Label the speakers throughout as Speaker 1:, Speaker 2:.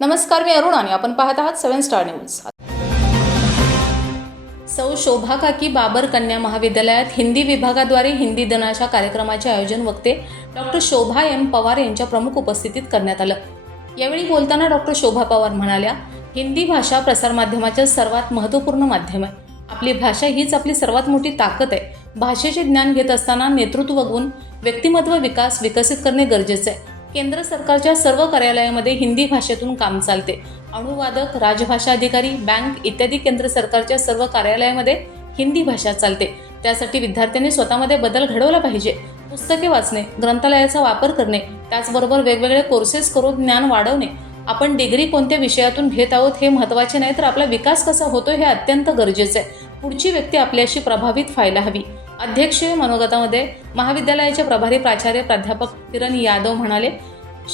Speaker 1: नमस्कार मी अरुण आणि आपण पाहत आहात सेव्हन स्टार न्यूज. सौ शोभा काकी बाबर कन्या महाविद्यालयात हिंदी विभागाद्वारे हिंदी दिनाच्या कार्यक्रमाचे आयोजन वक्ते डॉक्टर शोभा एम पवार यांच्या प्रमुख उपस्थितीत करण्यात आलं. यावेळी बोलताना डॉक्टर शोभा पवार म्हणाल्या हिंदी भाषा प्रसारमाध्यमाचे सर्वात महत्त्वपूर्ण माध्यम आहे. आपली भाषा हीच आपली सर्वात मोठी ताकद आहे. भाषेचे ज्ञान घेत असताना नेतृत्व गुण व्यक्तिमत्व विकास विकसित करणे गरजेचे आहे. केंद्र सरकारच्या सर्व कार्यालयामध्ये हिंदी भाषेतून काम चालते. अनुवादक राजभाषा अधिकारी बँक इत्यादी केंद्र सरकारच्या सर्व कार्यालयामध्ये हिंदी भाषा चालते. त्यासाठी विद्यार्थ्यांनी स्वतःमध्ये बदल घडवला पाहिजे. पुस्तके वाचणे ग्रंथालयाचा वापर करणे त्याचबरोबर वेगवेगळे कोर्सेस करून ज्ञान वाढवणे. आपण डिग्री कोणत्या विषयातून घेत आहोत हे महत्त्वाचे नाही तर आपला विकास कसा होतो हे अत्यंत गरजेचं आहे. पुढची व्यक्ती आपल्याशी प्रभावित व्हायला हवी. अध्यक्षीय मनोगतामध्ये महाविद्यालयाचे प्रभारी प्राचार्य प्राध्यापक किरण यादव म्हणाले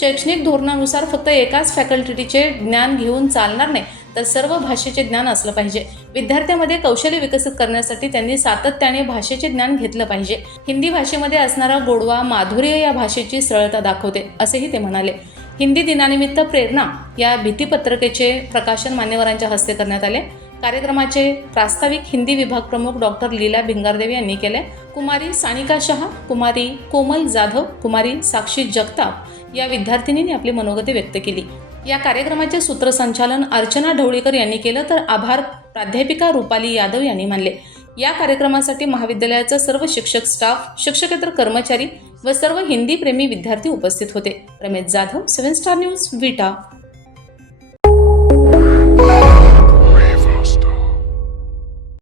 Speaker 1: शैक्षणिक धोरणानुसार फक्त एकाच फॅकल्टीचे ज्ञान घेऊन चालणार नाही तर सर्व भाषेचे ज्ञान असलं पाहिजे. विद्यार्थ्यांमध्ये कौशल्य विकसित करण्यासाठी त्यांनी सातत्याने भाषेचे ज्ञान घेतलं पाहिजे. हिंदी भाषेमध्ये असणारा गोडवा माधुर्य या भाषेची सरळता दाखवते असेही ते म्हणाले. हिंदी दिनानिमित्त प्रेरणा या भीतीपत्रकेचे प्रकाशन मान्यवरांच्या हस्ते करण्यात आले. कार्यक्रमाचे प्रास्ताविक हिंदी विभाग प्रमुख डॉक्टर लीला भिंगारदेव यांनी केले. कुमारी सानिका शहा कुमारी कोमल जाधव कुमारी साक्षी जगताप या विद्यार्थिनींनी आपली मनोगती व्यक्त केली. या कार्यक्रमाचे सूत्रसंचालन अर्चना ढवळीकर यांनी केलं तर आभार प्राध्यापिका रुपाली यादव यांनी मानले. या कार्यक्रमासाठी महाविद्यालयाचा सर्व शिक्षक स्टाफ शिक्षकेतर कर्मचारी व सर्व हिंदी प्रेमी विद्यार्थी उपस्थित होते. Ramesh Jadhav seven star news Vita.